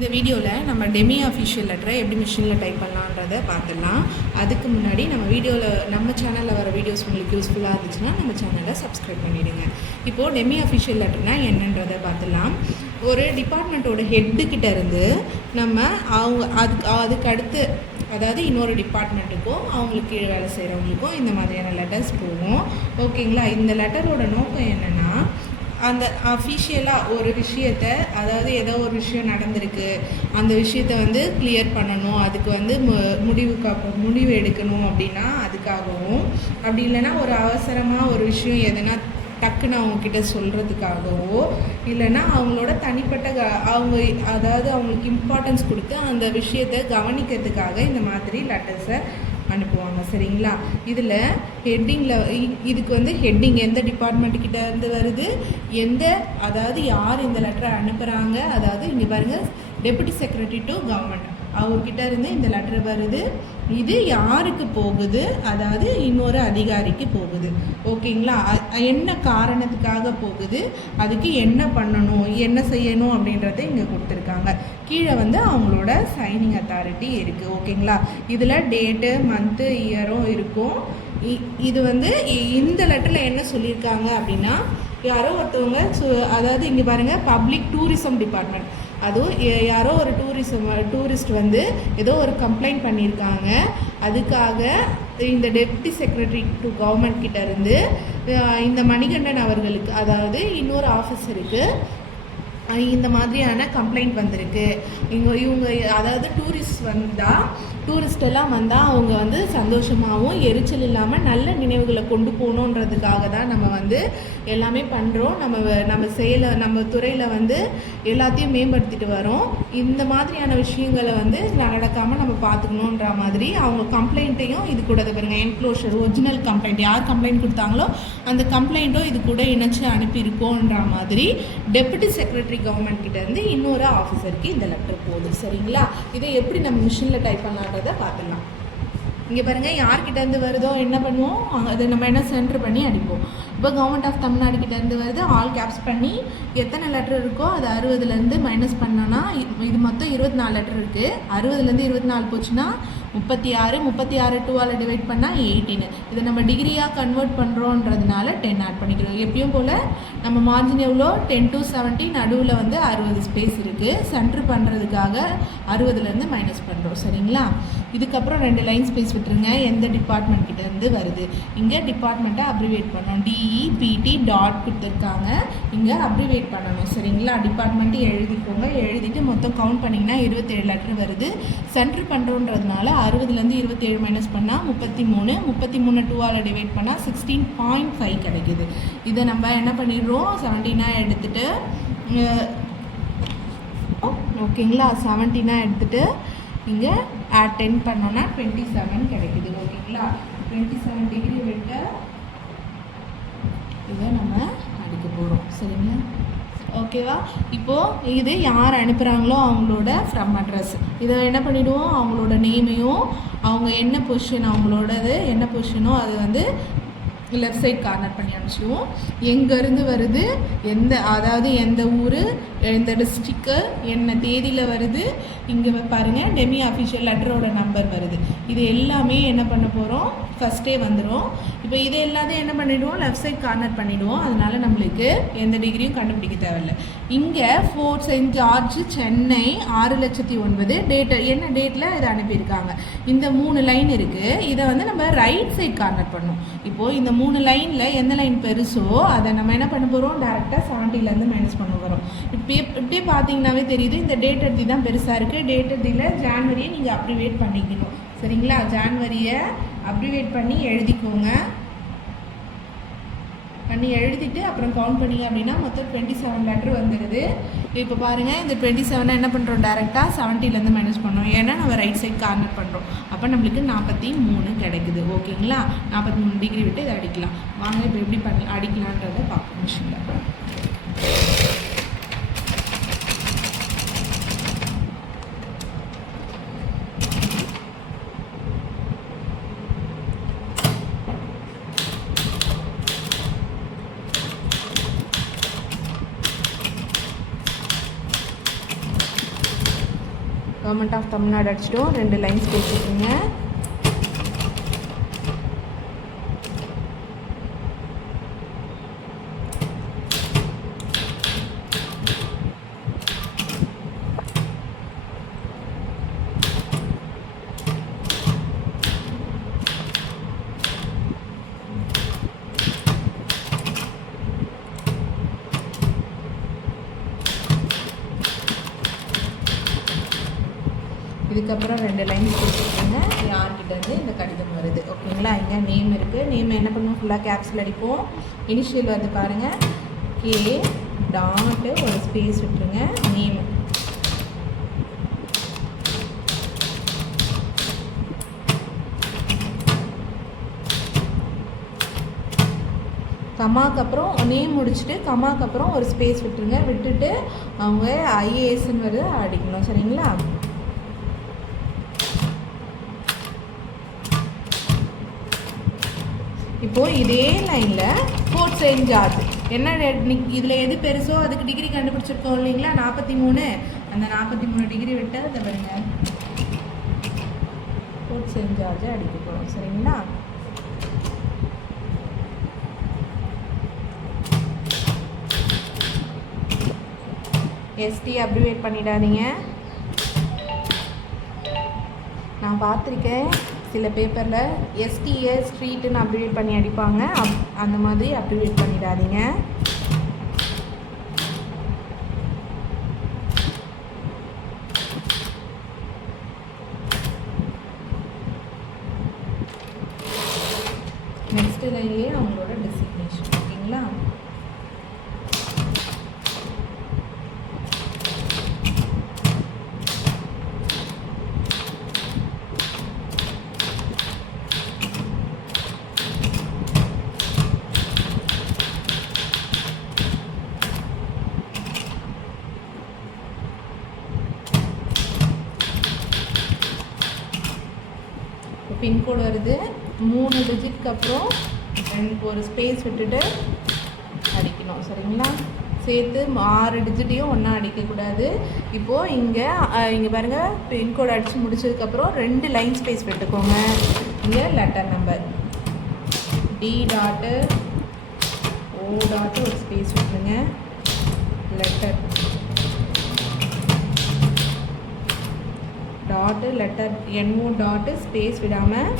இந்த வீடியோவில் நம்ம டெமி அஃபிஷியல் லெட்டரை எப்படி மிஷினில் டைப் பண்ணலான்றதை பார்த்துடலாம். அதுக்கு முன்னாடி நம்ம சேனலில் வர வீடியோஸ் உங்களுக்கு யூஸ்ஃபுல்லாக இருந்துச்சுன்னா நம்ம சேனலை சப்ஸ்கிரைப் பண்ணிவிடுங்க. இப்போது டெமி அஃபிஷியல் லெட்டர்னால் என்னன்றதை பார்த்துடலாம். ஒரு டிபார்ட்மெண்ட்டோட ஹெட்டுக்கிட்ட இருந்து நம்ம அதுக்கு அடுத்து, அதாவது இன்னொரு டிபார்ட்மெண்ட்டுக்கும் அவங்களுக்கு கீழே வேலை செய்கிறவங்களுக்கும் இந்த மாதிரியான லெட்டர்ஸ் போகும். ஓகேங்களா? இந்த லெட்டரோட நோக்கம் என்னென்னா, அந்த அஃபிஷியலாக ஒரு விஷயத்தை, அதாவது ஏதோ ஒரு விஷயம் நடந்திருக்கு, அந்த விஷயத்தை வந்து கிளியர் பண்ணணும், அதுக்கு வந்து முடிவு எடுக்கணும் அப்படின்னா அதுக்காகவும், அப்படி இல்லைன்னா ஒரு அவசரமாக ஒரு விஷயம் எதுனா டக்குன்னு அவங்கக்கிட்ட சொல்கிறதுக்காகவோ, இல்லைன்னா அவங்களோட தனிப்பட்ட அதாவது அவங்களுக்கு இம்பார்ட்டன்ஸ் கொடுத்து அந்த விஷயத்தை கவனிக்கிறதுக்காக இந்த மாதிரி லெட்டர்ஸை அனுப்புவாங்க. சரிங்களா? இதில் இதுக்கு வந்து ஹெட்டிங் எந்த டிபார்ட்மெண்ட்டுக்கிட்ட இருந்து வருது, அதாவது யார் இந்த லெட்டரை அனுப்புகிறாங்க, அதாவது இங்கே பாருங்கள், டெபுட்டி செக்ரட்டரி டு கவர்மெண்ட், அவர்கிட்ட இருந்து இந்த லெட்டர் வருது. இது யாருக்கு போகுது, அதாவது இன்னொரு அதிகாரிக்கு போகுது. ஓகேங்களா? என்ன காரணத்துக்காக போகுது, அதுக்கு என்ன பண்ணணும், என்ன செய்யணும் அப்படின்றத இங்கே கொடுத்துருக்காங்க. கீழே வந்து அவங்களோட சைனிங் அத்தாரிட்டி இருக்குது. ஓகேங்களா? இதில் டேட்டு, மந்த்து, இயரும் இருக்கும். இது வந்து இந்த லெட்டரில் என்ன சொல்லியிருக்காங்க அப்படின்னா, யாரோ ஒருத்தவங்க அதாவது இங்கே பாருங்கள், பப்ளிக் டூரிசம் டிபார்ட்மெண்ட், அதுவும் யாரோ ஒரு டூரிஸ்ட் வந்து ஏதோ ஒரு கம்ப்ளைண்ட் பண்ணியிருக்காங்க. அதுக்காக இந்த டெப்டி செக்ரட்டரி டு கவர்மெண்ட் கிட்ட இருந்து இந்த மணிகண்டன் அவர்களுக்கு, அதாவது இன்னொரு ஆஃபீஸருக்கு இந்த மாதிரியான கம்ப்ளைண்ட் வந்திருக்கு. இவங்க அதாவது டூரிஸ்ட் எல்லாம் வந்தால் அவங்க வந்து சந்தோஷமாகவும் எரிச்சல் இல்லாமல் நல்ல நினைவுகளை கொண்டு போகணுன்றதுக்காக தான் நம்ம வந்து எல்லாமே பண்ணுறோம். நம்ம துறையில் வந்து எல்லாத்தையும் மேம்படுத்திட்டு வரோம். இந்த மாதிரியான விஷயங்களை வந்து நடக்காமல் நம்ம பார்த்துக்கணுன்ற மாதிரி அவங்க கம்ப்ளைண்ட்டையும் இது கூட பாருங்க, என்க்ளோஷர் ஒரிஜினல் கம்ப்ளைண்ட், யார் கம்ப்ளைண்ட் கொடுத்தாங்களோ அந்த கம்ப்ளைண்ட்டும் இது கூட இணைச்சு அனுப்பியிருக்கோன்ற மாதிரி டெப்யூட்டி செக்ரட்டரி கவர்மெண்ட் கிட்ட இருந்து இன்னொரு ஆஃபீஸருக்கு இந்த லெட்டர் போகுது. சரிங்களா? இதை எப்படி நம்ம மிஷினில் டைப் பண்ணலான்றதை பார்த்துடலாம். இங்கே பாருங்கள், யார்கிட்டேருந்து வருதோ என்ன பண்ணுவோம், அதை நம்ம என்ன சென்டர் பண்ணி அடிப்போம். இப்போ கவர்மெண்ட் ஆஃப் தமிழ்நாடு கிட்டேருந்து வருது, ஆல் கேப்ஸ் பண்ணி எத்தனை லெட்டர் இருக்கோ அது 60லேருந்து மைனஸ் பண்ணோன்னா இது மொத்தம் 24 லெட்டர் இருக்குது. 60லேருந்து 24 போச்சுன்னா 36 2ஆல் டிவைட் பண்ணால் 18. இதை நம்ம டிகிரியாக கன்வெர்ட் பண்ணுறோன்றதுனால 10 ஆட் பண்ணிக்கிறோம். எப்பயும் போல் நம்ம மார்ஜின் எவ்வளோ, 10 to 70, நடுவில் வந்து 60 ஸ்பேஸ் இருக்குது. சென்ட்ரு பண்ணுறதுக்காக 60லேருந்து மைனஸ் பண்ணுறோம். சரிங்களா? இதுக்கப்புறம் 2 லைன் ஸ்பேஸ் விட்டுருங்க. எந்த டிபார்ட்மெண்ட் கிட்டேருந்து வருது, இங்கே டிபார்ட்மெண்ட்டை அப்ரிவேட் பண்ணணும். டிஇபிடி டாட் கொடுத்துருக்காங்க, இங்கே அப்ரிவேட் பண்ணணும். சரிங்களா? டிபார்ட்மெண்ட்டு எழுதிக்கோங்க. எழுதிட்டு மொத்தம் கவுண்ட் பண்ணிங்கன்னா 27 லெட்டர் வருது. சென்ட்ரு பண்ணுறோன்றதுனால 60லேருந்து 27 மைனஸ் பண்ணால் 33, 33 2ஆல் டிவைட் பண்ணால் 16.5 கிடைக்குது. இதை நம்ம என்ன பண்ணிடுறோம், 17 எடுத்துகிட்டு, ஓகேங்களா, 17 எடுத்துகிட்டு இங்கே ஆட் 10 பண்ணோன்னா 27 கிடைக்குது. ஓகேங்களா? 27 டிகிரி விட்டு இதை நம்ம அடிக்க போகிறோம். சரிங்களா? ஓகேவா? இப்போது இது யார் அனுப்புகிறாங்களோ அவங்களோட ஃப்ரம் அட்ரஸ், இதை என்ன பண்ணிவிடுவோம், அவங்களோட நேமையும் அவங்க என்ன பொசிஷன், அவங்களோடது என்ன பொசிஷனோ அது வந்து லெஃப்ட் சைட் கார்னர் பண்ணி அனுப்பிச்சிடுவோம். எங்கேருந்து வருது, அதாவது எந்த ஊர், எந்த டிஸ்ட்ரிக்கு, என்ன தேதியில் வருது, இங்கே பாருங்கள் டெமி அஃபிஷியல் லெட்டரோட நம்பர் வருது. இது எல்லாமே என்ன பண்ண போகிறோம், ஃபஸ்ட்டே வந்துடும். இப்போ இது எல்லாத்தையும் என்ன பண்ணிவிடுவோம், லெஃப்ட் சைட் கார்னர் பண்ணிவிடுவோம். அதனால் நம்மளுக்கு எந்த டிகிரியும் கண்டுபிடிக்க தேவையில்லை. இங்கே 4 செயின்ட் ஜார்ஜ், சென்னை, 6,09,000 டேட்டு, என்ன டேட்டில் இதை அனுப்பியிருக்காங்க. இந்த 3 லைன் இருக்குது. இதை வந்து நம்ம ரைட் சைட் கார்னர் பண்ணணும். இப்போது இந்த 3 லைனில் எந்த லைன் பெருசோ அதை நம்ம என்ன பண்ண போகிறோம், டேரெக்டாக 70லேருந்து மைனஸ் பண்ண போகிறோம். இப்படியே பார்த்தீங்கன்னாவே தெரியுது, இந்த டேட் எழுதி தான் பெருசாக இருக்குது. டேட் எழுதியில் ஜான்வரியை நீங்கள் அப்ரிவேட் பண்ணிக்கணும். சரிங்களா? ஜான்வரியை அப்ரிவேட் பண்ணி எழுதிக்கோங்க. எழுதிட்டு அப்புறம் கவுண்ட் பண்ணிங்க அப்படின்னா மொத்தம் 27 லெட்டர் வந்துடுது. இப்போ பாருங்கள், இந்த 27 என்ன பண்ணுறோம், டேரெக்டாக 70லேருந்து மைனஸ் பண்ணுறோம். ஏன்னா நம்ம ரைட் சைட் கார்னர் பண்ணுறோம். அப்போ நம்மளுக்கு 43 கிடைக்குது. ஓகேங்களா? 43 டிகிரி விட்டு இதை அடிக்கலாம். வாங்க இப்போ எப்படி அடிக்கலான்றதை பார்க்கணும் மிஷினில். கவர்மெண்ட் ஆஃப் தமிழ்நாடு அடிச்சிட்டோம். 2 லைன்ஸ் போட்டுருங்க. இதுக்கப்புறம் 2 லைன் கொடுத்துருக்கோங்க. யார்கிட்டேருந்து இந்த கடிதம் வருது ஓகேங்களா. இங்கே நேம் இருக்குது. நேம் என்ன பண்ணுவோம், ஃபுல்லாக கேப்ஸில் அடிப்போம். இனிஷியல் வந்து பாருங்கள் கே டாட்டு ஒரு ஸ்பேஸ் விட்டுருங்க. நேம் கமாக்கு அப்புறம் நேம் முடிச்சுட்டு கமாக்கு அப்புறம் ஒரு ஸ்பேஸ் விட்டுருங்க. விட்டுட்டு அவங்க ஐஏஎஸ்ன்னு வருது அடிக்கணும். சரிங்களா. இப்போது இதே லைனில் ஃபோர்த் செயின்ட் ஜார்ஜ் என்ன இதில் எது பெருசோ அதுக்கு டிகிரி கண்டுபிடிச்சிருக்கோம் இல்லைங்களா. 43 அந்த 43 டிகிரி விட்டு அதை பாருங்க ஃபோர்த் செயின்ட் ஜார்ஜை அடிக்க போகிறோம். சரிங்களா. எஸ்டி அப்ரிவேட் பண்ணிடாதீங்க. நான் பார்த்துருக்கேன் சில பேப்பரில் எஸ்டிஏ ஸ்ட்ரீட்டுன்னு அப்ரிவேட் பண்ணி அடிப்பாங்க. அந்த மாதிரி அப்ரிவேட் பண்ணிடாதீங்க. நெக்ஸ்ட் லைன்லேயே அவங்களோட டெசிக்னேஷன் ஓகேங்களா. பின்கோடு வருது. 3 டிஜிட்க்கு அப்புறம் ஒரு ஸ்பேஸ் விட்டுட்டு அடிக்கணும். சரிங்களா. சேர்த்து 6 டிஜிட்டையும் ஒன்றா அடிக்கக்கூடாது. இப்போது இங்கே பாருங்கள் பின்கோடு அடித்து முடிச்சதுக்கப்புறம் 2 லைன் ஸ்பேஸ் விட்டுக்கோங்க. இங்கே letter number D dot O dot ஒரு ஸ்பேஸ் விட்டுருங்க. Letter dot letter NO dot space விடாமல்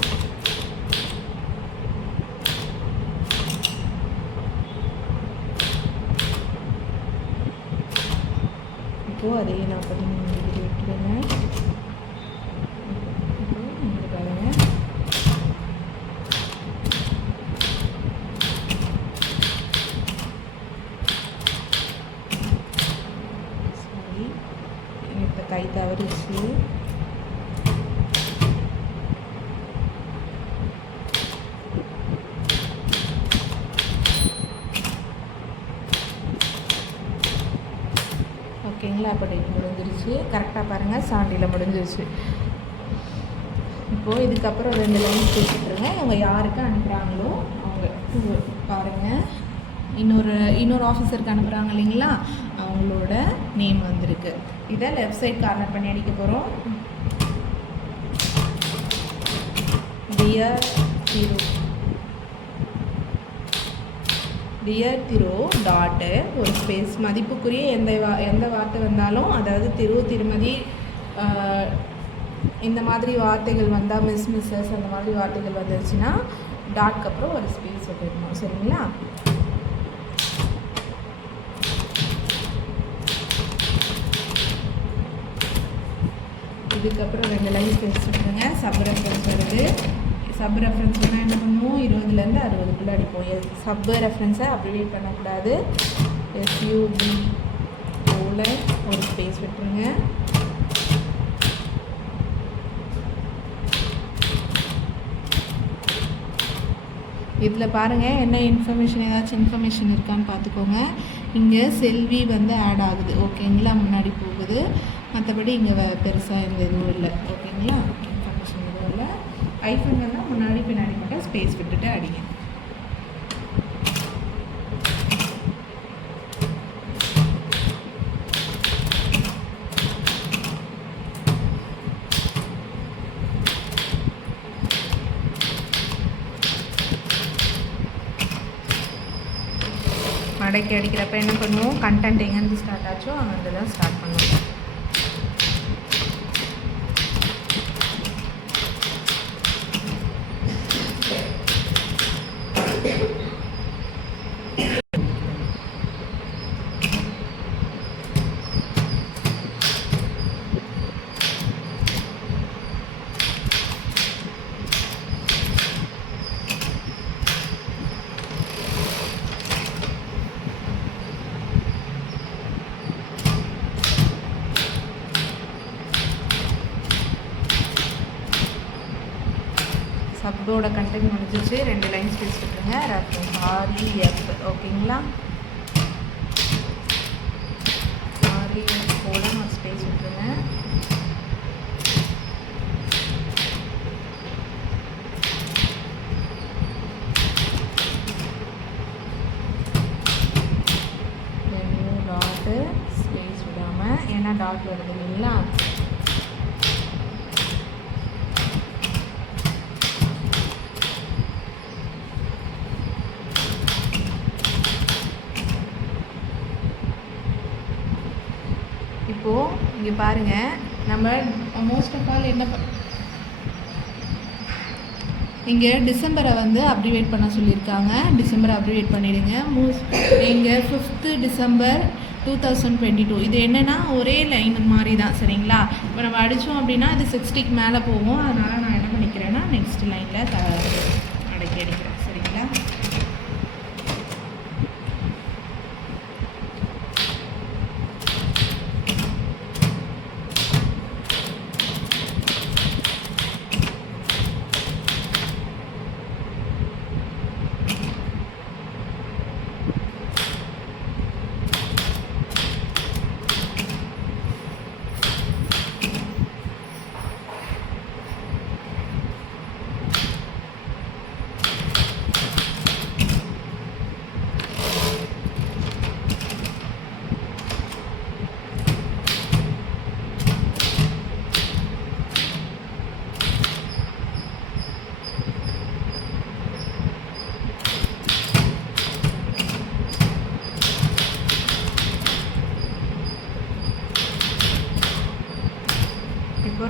இப்போது அதே 43 டிகிரி விட்டுருங்க. இங்கே பாருங்கள் சரி இப்போ கை தவறிச்சு. ஓகேங்களா. அப்போ டேட் முடிஞ்சிருச்சு. கரெக்டாக பாருங்கள் 70 முடிஞ்சிருச்சு. இப்போது இதுக்கப்புறம் 2 லைன் பேசிட்டுருங்க. இவங்க யாருக்கு அனுப்புகிறாங்களோ அவங்க பாருங்கள் இன்னொரு ஆஃபீஸருக்கு அனுப்புகிறாங்க இல்லைங்களா, அவங்களோட நேம் வந்திருக்கு. இதை லெஃப்ட் சைட் கார்னர் பண்ணி அடிக்க போகிறோம். டியர் திரு டாட்டு ஒரு ஸ்பேஸ் மதிப்புக்குரிய எந்த வார்த்தை வந்தாலும், அதாவது திரு திருமதி இந்த மாதிரி வார்த்தைகள் வந்தால் மிஸ்ஸஸ் அந்த மாதிரி வார்த்தைகள் வந்துருச்சுன்னா டாட்க்கு அப்புறம் ஒரு ஸ்பேஸ் விட்டுருக்கணும். சரிங்களா. இதுக்கப்புறம் 2 லைன் ஸ்பேஸ் விட்டுருங்க. சப் ரெஃபரன்ஸ் வருது. சப் ரெஃபரன்ஸ்னால் என்ன பண்ணுவோம், 20லேருந்து 60க்குள்ளே அடிப்போம். சப் ரெஃபரன்ஸை அப்ரிவேட் பண்ணக்கூடாது. SUB ஓல ஒரு ஸ்பேஸ் விட்டுருங்க. இதில் பாருங்கள் என்ன இன்ஃபர்மேஷன் ஏதாச்சும் இன்ஃபர்மேஷன் இருக்கான்னு பார்த்துக்கோங்க. இங்கே செல்வி வந்து ஆட் ஆகுது ஓகேங்களா, முன்னாடி போகுது. மற்றபடி இங்கே பெருசாக எந்த இதுவும் இல்லை ஓகேங்களா. இன்ஃபர்மேஷன் எதுவும் இல்லை. ஐஃபன்லாம் முன்னாடி பின்னாடி மட்டும் ஸ்பேஸ் விட்டுட்டு அடிங்க. மடக்கி அடிக்கிறப்ப என்ன பண்ணுவோம், கண்டென்ட் எங்கேருந்து ஸ்டார்ட் ஆச்சோ அங்கேருந்து தான் ஸ்டார்ட் பண்ணுவோம். சப்போட கண்டென்ட் முடிஞ்சிச்சு. 2 லைன் ஸ்பேஸ் விட்டுருங்க. REF ஓகேங்களா. REF போல ஒரு ஸ்பேஸ் விட்டுருங்க. டாட்டு ஸ்பேஸ் விடாமல், ஏன்னா டாட் வருது இல்லைங்களா. இப்போது இங்கே பாருங்கள், நம்ம மோஸ்ட் ஆஃப் ஆல் என்ன இங்கே டிசம்பரை வந்து அப்ரிவேட் பண்ண சொல்லியிருக்காங்க. டிசம்பரை அப்ரிவேட் பண்ணிவிடுங்க. இங்கே 5th December 2022. இது என்னென்னா ஒரே லைன் மாதிரி தான், சரிங்களா. இப்போ நம்ம அடித்தோம் அப்படின்னா இது 60க்கு மேலே போகும். அதனால் நான் என்ன பண்ணிக்கிறேன்னா நெக்ஸ்ட் லைனில் அடக்கி அடிக்கிறேன், சரிங்களா.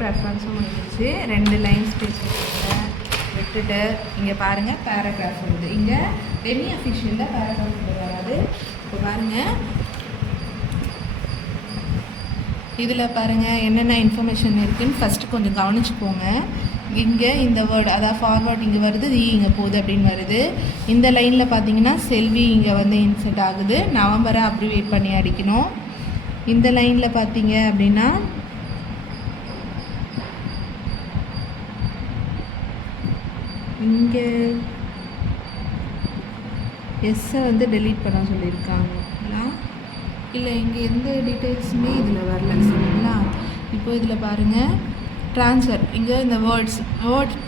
ரெஃபரன்ஸும் முடிஞ்சிச்சு. 2 லைன் ஸ்பேஸ் விட்டுட்டு இங்கே பாருங்கள் பேராகிராஃப் வருது. இங்கே டெமி அஃபிஷியலில் பேராகிராஃப் வராது. இப்போ பாருங்கள், இதில் பாருங்கள் என்னென்ன இன்ஃபர்மேஷன் இருக்குதுன்னு ஃபஸ்ட்டு கொஞ்சம் கவனிச்சுக்கோங்க. இங்கே இந்த வேர்டு, அதாவது ஃபார்வர்ட் இங்கே வருது, இங்கே போகுது அப்படின்னு வருது. இந்த லைனில் பார்த்தீங்கன்னா செல்வி இங்கே வந்து இன்செர்ட் ஆகுது. நவம்பரை அப்ரிவேட் பண்ணி அடிக்கணும். இந்த லைனில் பார்த்தீங்க அப்படின்னா இங்கே எஸ்ஸை வந்து டெலீட் பண்ண சொல்லியிருக்காங்களா, இல்லை இங்கே எந்த டீட்டெயில்ஸுமே இதில் வரல, சரிங்களா. இப்போ இதில் பாருங்கள் ட்ரான்ஸ்ஃபர், இங்கே இந்த வேர்ட்ஸ்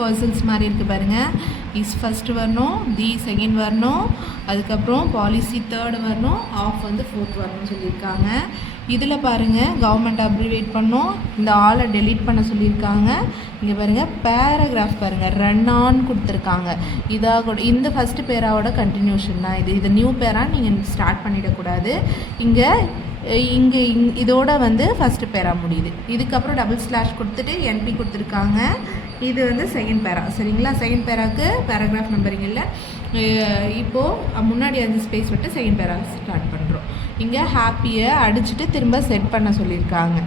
பர்சன்ஸ் மாதிரி இருக்குது பாருங்கள். இஸ் ஃபஸ்ட்டு வரணும், தி செகண்ட் வரணும், அதுக்கப்புறம் பாலிசி தேர்டு வரணும், ஆஃப் வந்து 4th வரணும்னு சொல்லியிருக்காங்க. இதில் பாருங்கள் கவர்மெண்ட் அப்ரிவேட் பண்ணோம், இந்த ஆளை டெலீட் பண்ண சொல்லியிருக்காங்க. இங்கே பாருங்கள் பேராகிராஃப் பாருங்கள் ரன் ஆன் கொடுத்துருக்காங்க. இதாக கூட இந்த ஃபஸ்ட்டு பேராவோட கண்டினியூஷன் தான் இது நியூ பேராக நீங்கள் ஸ்டார்ட் பண்ணிடக்கூடாது. இங்கே இதோட வந்து ஃபஸ்ட்டு பேரா முடியுது. இதுக்கப்புறம் டபுள்/ கொடுத்துட்டு NP கொடுத்துருக்காங்க. இது வந்து செகண்ட் பேரா, சரிங்களா. செகண்ட் பேராவுக்கு பேராகிராஃப் நம்பரிங் இல்லை. இப்போது முன்னாடி 5 ஸ்பேஸ் விட்டு செகண்ட் பேரா ஸ்டார்ட் பண்ணுறோம். இங்கே ஹாப்பியை அடிச்சுட்டு திரும்ப செட் பண்ண சொல்லியிருக்காங்க.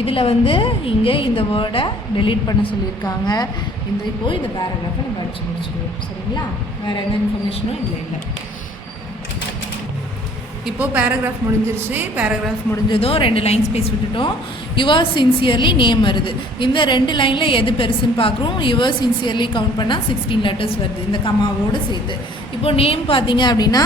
இதில் வந்து இங்கே இந்த வேர்டை டெலீட் பண்ண சொல்லியிருக்காங்க. இப்போது இந்த பேராகிராஃபை நம்ம அடிச்சு முடிச்சுடுவோம், சரிங்களா. வேறு எந்த இன்ஃபர்மேஷனும் இல்லை. இப்போது பேராகிராஃப் முடிஞ்சிருச்சு. பேராகிராஃப் முடிஞ்சதும் 2 லைன் ஸ்பேஸ் விட்டுட்டோம். யுவர் சின்சியர்லி நேம் வருது. இந்த 2 லைனில் எது பெருசுன்னு பார்க்குறோம். யுவர் சின்சியர்லி கவுண்ட் பண்ணால் 16 லெட்டர்ஸ் வருது இந்த கமாவோடு சேர்த்து. இப்போது நேம் பார்த்தீங்க அப்படின்னா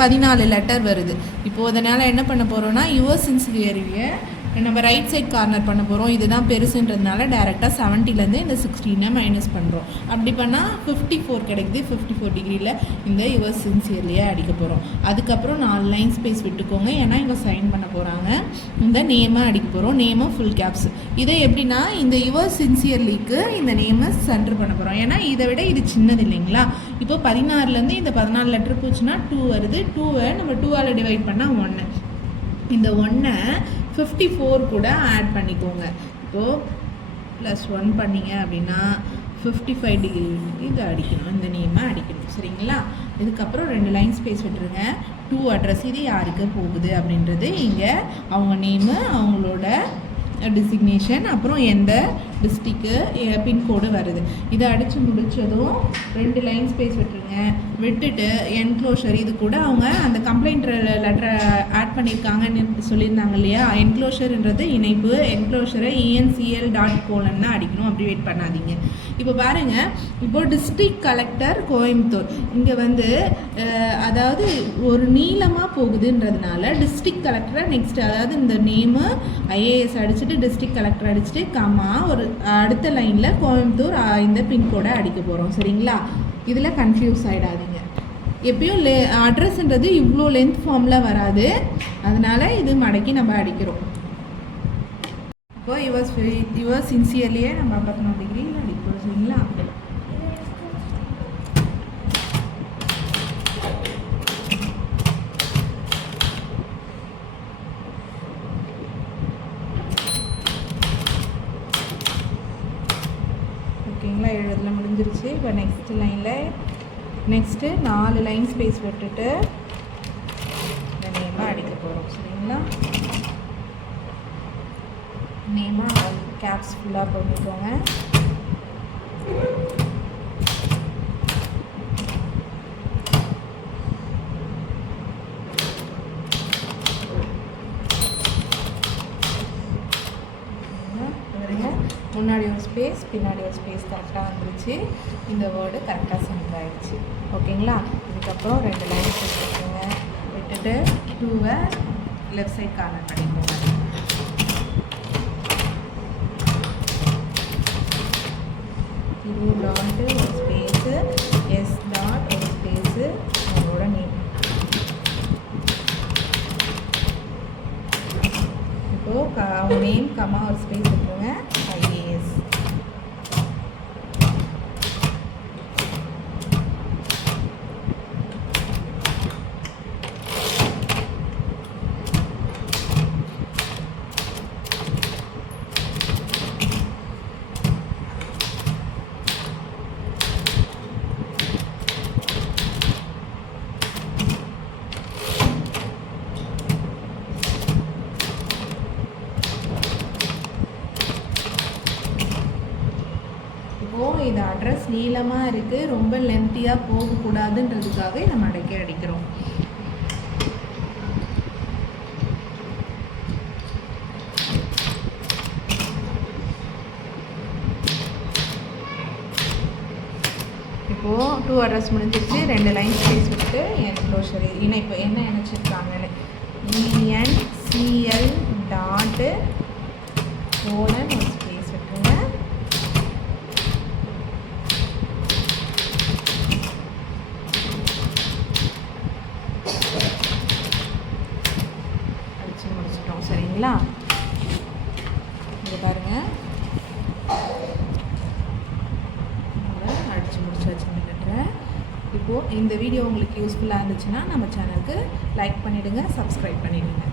14 லெட்டர் வருது. இப்போது அதனால் என்ன பண்ண போகிறோன்னா யுவர் சின்சியரியை நம்ம ரைட் சைட் கார்னர் பண்ண போகிறோம். இதுதான் பெருசுன்றதுனால டேரெக்டாக 70லேருந்து இந்த 16 மைனஸ் பண்ணுறோம். அப்படி பண்ணால் 54 கிடைக்குது. 54 டிகிரியில் இந்த யுவர் சின்சியர்லியே அடிக்க போகிறோம். அதுக்கப்புறம் 4 லைன் ஸ்பேஸ் விட்டுக்கோங்க, ஏன்னா இங்கே சைன் பண்ண போகிறாங்க. இந்த நேமை அடிக்க போகிறோம். நேமை ஃபுல் கேப்ஸ். இதை எப்படின்னா இந்த யுவர் சின்சியர்லிக்கு இந்த நேமை சென்டர் பண்ண போகிறோம், ஏன்னா இதை விட இது சின்னது இல்லைங்களா. இப்போ 16லேருந்து இந்த 14 லெட்டர் போச்சுன்னா 2 வருது. 2வை நம்ம 2ஆல் டிவைட் பண்ணால் 1. இந்த 1ஐ 54 கூட ஆட் பண்ணிக்கோங்க. இப்போது +1 பண்ணிங்க அப்படின்னா 55 டிகிரி இது அடிக்கணும், இந்த நேமை அடிக்கணும். சரிங்களா. இதுக்கப்புறம் 2 லைன் ஸ்பேஸ் விட்டுருங்க. 2 அட்ரஸ் இது யாருக்கு போகுது அப்படின்றது இங்கே அவங்க நேமு, அவங்களோட டிசிக்னேஷன், அப்புறம் எந்த டிஸ்ட்ரிக்கு பின்கோடு வருது. இதை அடித்து முடித்ததும் 2 லைன் ஸ்பேஸ் விட்டுருங்க. விட்டுட்டு என்க்ளோஷர், இது கூட அவங்க அந்த கம்ப்ளைண்ட் லெட்டரை ஆட் பண்ணியிருக்காங்கன்னு சொல்லியிருந்தாங்க இல்லையா. என்க்ளோஷர்ன்றது இணைப்பு. என்க்ளோஷரை ENCL.colon தான் அடிக்கணும், அப்படி வெயிட் பண்ணாதீங்க. இப்போ பாருங்கள், இப்போ டிஸ்ட்ரிக்ட் கலெக்டர் கோயம்புத்தூர் இங்கே வந்து அதாவது ஒரு நீளமாக போகுதுன்றதுனால டிஸ்ட்ரிக்ட் கலெக்டரை நெக்ஸ்ட், அதாவது இந்த நேமு IAS அடிச்சுட்டு டிஸ்ட்ரிக்ட் கலெக்டர் அடிச்சுட்டு கம்மா ஒரு அடுத்த லைனில் கோயம்புத்தூர் இந்த பின்கோடை அடிக்க போகிறோம். சரிங்களா. இதில் கன்ஃபியூஸ் ஆகிடாதீங்க. எப்பயும் அட்ரஸ்ன்றது இவ்வளோ லென்த் ஃபார்மில் வராது, அதனால் இது மடக்கி நம்ம அடிக்கிறோம். இப்போ யுவர் சின்சியர்லியே நம்ம 54 டிகிரியில் அடிக்கிறோம். சரிங்களா. ஓகேங்களா. எழுதுல முடிஞ்சிருச்சு. இப்போ நெக்ஸ்ட் லைனில் நெக்ஸ்ட்டு 4 லைன் ஸ்பேஸ் விட்டுட்டு இந்த நேமாக அடிக்க போகிறோம். சரிங்களா. நேமாக கேப்ஸ் ஃபுல்லாக பண்ணிக்கோங்க. முன்னாடி ஒரு ஸ்பேஸ் பின்னாடி ஒரு ஸ்பேஸ் கரெக்டாக வந்துருச்சு. இந்த வேர்டு கரெக்டாக சென்டர் ஆகிடுச்சு. ஓகேங்களா. இதுக்கப்புறம் 2 லைன் ஸ்பேஸ் விட்டுருங்க. விட்டுட்டு 2வை லெஃப்ட் சைட் கார்னர் பண்ணிக்கோங்க. டாட்டு ஒரு ஸ்பேஸு, S டாட் ஒரு ஸ்பேஸு, அவங்களோட நேம். இப்போது அவங்க நேம் கம்மா ஒரு ஸ்பேஸ் விட்டுருங்க. IAS. இது அட்ரஸ் நீளமாக இருக்குது, ரொம்ப லென்த்தியாக போகக்கூடாதுன்றதுக்காக நம்ம மடக்கி அடிக்கிறோம். இப்போது 2 அட்ரஸ் முடிஞ்சிருச்சு. 2 லைன் ஸ்பேஸ் விட்டு என்க்ளோஷர் இணைப்பு என்ன இணைச்சிருக்காங்கன்னு ENCL.colon ஒரு ஸ்பேஸ் விட்டுருங்க. அடிச்சு முடிச்சிட்டோம். சரிங்களா. இது பாருங்கள், அடிச்சு முடிச்சாச்சு இந்த லெட்டரை. இப்போது இந்த வீடியோ உங்களுக்கு யூஸ்ஃபுல்லாக இருந்துச்சுன்னா நம்ம சேனலுக்கு லைக் பண்ணிவிடுங்க, சப்ஸ்கிரைப் பண்ணிவிடுங்க.